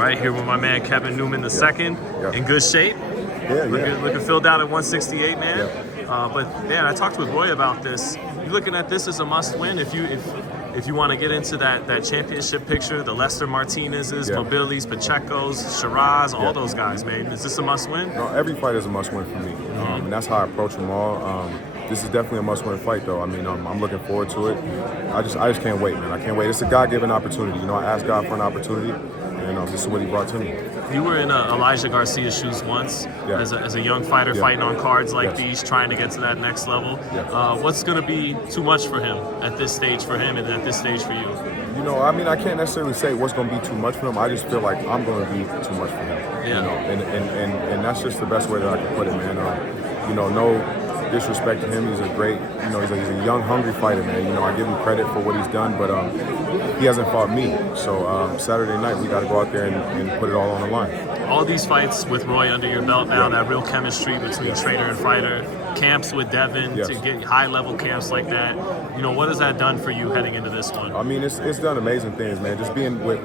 right, here with my man Kevin Newman II. Yeah. In good shape. Yeah, looking filled out at 168, man. Yeah. But man, I talked with Roy about this. You're looking at this as a must-win if you want to get into that championship picture. The Lester Martinez's, Mobilis, Pacheco's, Shiraz, all those guys, man. Is this a must-win? No, every fight is a must-win for me, and that's how I approach them all. This is definitely a must-win fight, though. I mean, I'm looking forward to it. I just can't wait, man. I can't wait. It's a God-given opportunity. You know, I asked God for an opportunity, and this is what He brought to me. You were in Elijah Garcia's shoes once as a young fighter fighting on cards like these, trying to get to that next level. What's going to be too much for him at this stage for him and at this stage for you? You know, I mean, I can't necessarily say what's going to be too much for him. I just feel like I'm going to be too much for him. You know, and that's just the best way that I can put it, man. You know, no disrespect to him. He's a great, you know, he's a young, hungry fighter, man. You know, I give him credit for what he's done, but he hasn't fought me. So Saturday night, we got to go out there and put it all on the line. All these fights with Roy under your belt now, that real chemistry between trainer and fighter, camps with Devin to get high-level camps like that. You know, what has that done for you heading into this one? I mean, it's done amazing things, man. Just being with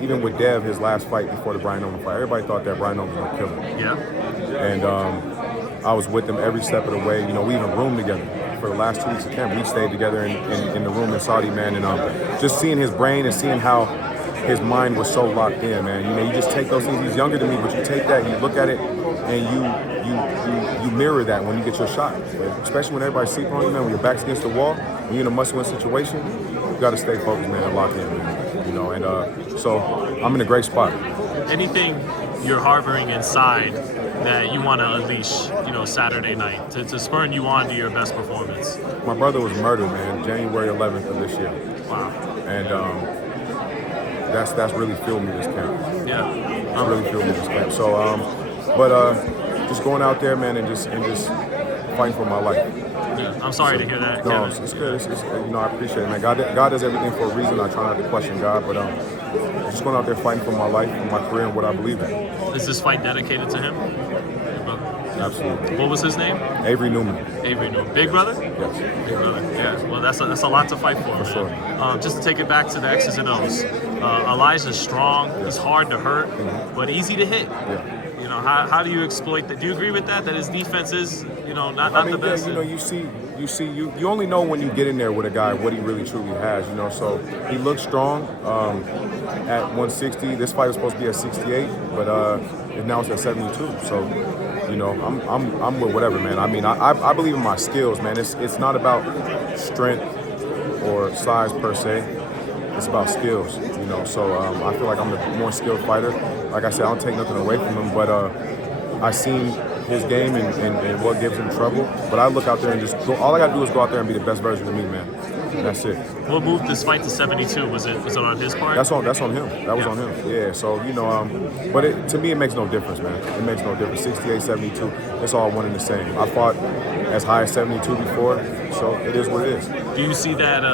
even with Dev, his last fight before the Brian Newman fight, everybody thought that Brian Newman was going to kill him. Yeah. And I was with him every step of the way. You know, we even roomed together for the last 2 weeks of camp. We stayed together in the room in Saudi, man. And just seeing his brain and seeing how his mind was so locked in, man. You know, you just take those things. He's younger than me, but you take that, you look at it, and you mirror that when you get your shot. Especially when everybody's sleeping on you, man. When your back's against the wall, when you're in a must-win situation, you got to stay focused, man, and lock in, man. You know, and so I'm in a great spot. Anything you're harboring inside that you want to unleash, you know, Saturday night to spur you on to your best performance? My brother was murdered, man, January 11th of this year. Wow. And that's really fueled me this camp. Yeah. Really fueled me this camp. So, just going out there, man, and just fighting for my life. Yeah. I'm sorry to hear that. No, Kevin. it's good. It's you know, I appreciate it, man. God does everything for a reason. I try not to question God, but just going out there fighting for my life, and my career, and what I believe in. Is this fight dedicated to him? Absolutely. What was his name? Avery Newman. Avery Newman. Big brother? Yes. Big brother. Yeah. Well, that's a lot to fight for, man. Sure. Just to take it back to the X's and O's. Elijah's strong. He's hard to hurt, but easy to hit. Yeah. You know, how do you exploit that? Do you agree with that? That his defense is, you know, not the best. Yeah, you know, you only know when you get in there with a guy what he really truly has. You know, so he looks strong at 160. This fight was supposed to be at 68, but now it's at 72. So, you know, I'm with whatever, man. I mean, I believe in my skills, man. It's not about strength or size per se. It's about skills, you know. So I feel like I'm a more skilled fighter. Like I said, I don't take nothing away from him, but I seen his game and what gives him trouble. But I look out there and just go. All I gotta do is go out there and be the best version of me, man. That's it. What moved this fight to 72? Was it on his part? That's on him. That was on him. Yeah. So you know, but to me it makes no difference, man. It makes no difference. 68, 72. It's all one and the same. I fought as high as 72 before, so it is what it is. Do you see that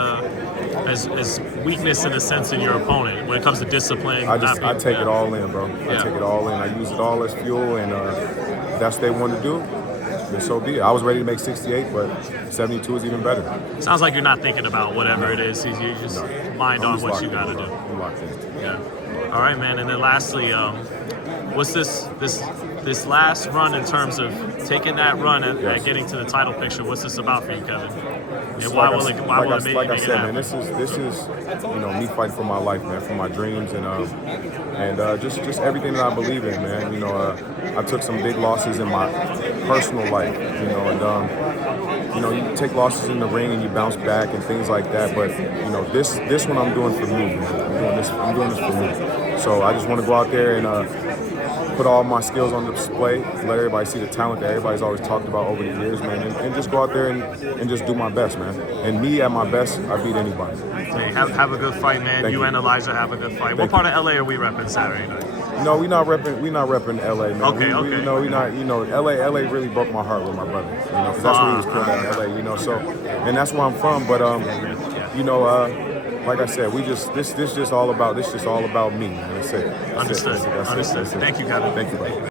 as weakness in a sense in your opponent when it comes to discipline? I take it all in, bro. Yeah. I take it all in. I use it all as fuel, and that's what they want to do. And so be it. I was ready to make 68, but 72 is even better. Sounds like you're not thinking about whatever it is. You just mind on what you got to do. I'm locked in. Yeah. All right, man. And then lastly, what's this last run in terms of taking that run at getting to the title picture? What's this about for you, Kevin? And why will it make it happen? Man, this is you know, me fighting for my life, man, for my dreams, and just everything that I believe in, man. You know, I took some big losses in my personal life, you know, and you know, you take losses in the ring and you bounce back and things like that. But you know, this one I'm doing for me, man. I'm doing this for me. So I just want to go out there and put all my skills on display, let everybody see the talent that everybody's always talked about over the years, man, and just go out there and just do my best, man. And me at my best, I beat anybody. Hey, have a good fight, man. Thank you. And Elijah have a good fight. What part of LA are we repping Saturday night? No, we're not repping LA, man. Okay. You know, we not. You know, LA really broke my heart with my brother. You know, because that's where he was killed at, LA. You know, so and that's where I'm from. But you know, like I said, this just all about me, man. That's it. Understood. Thank you, Kevin. Thank you, buddy.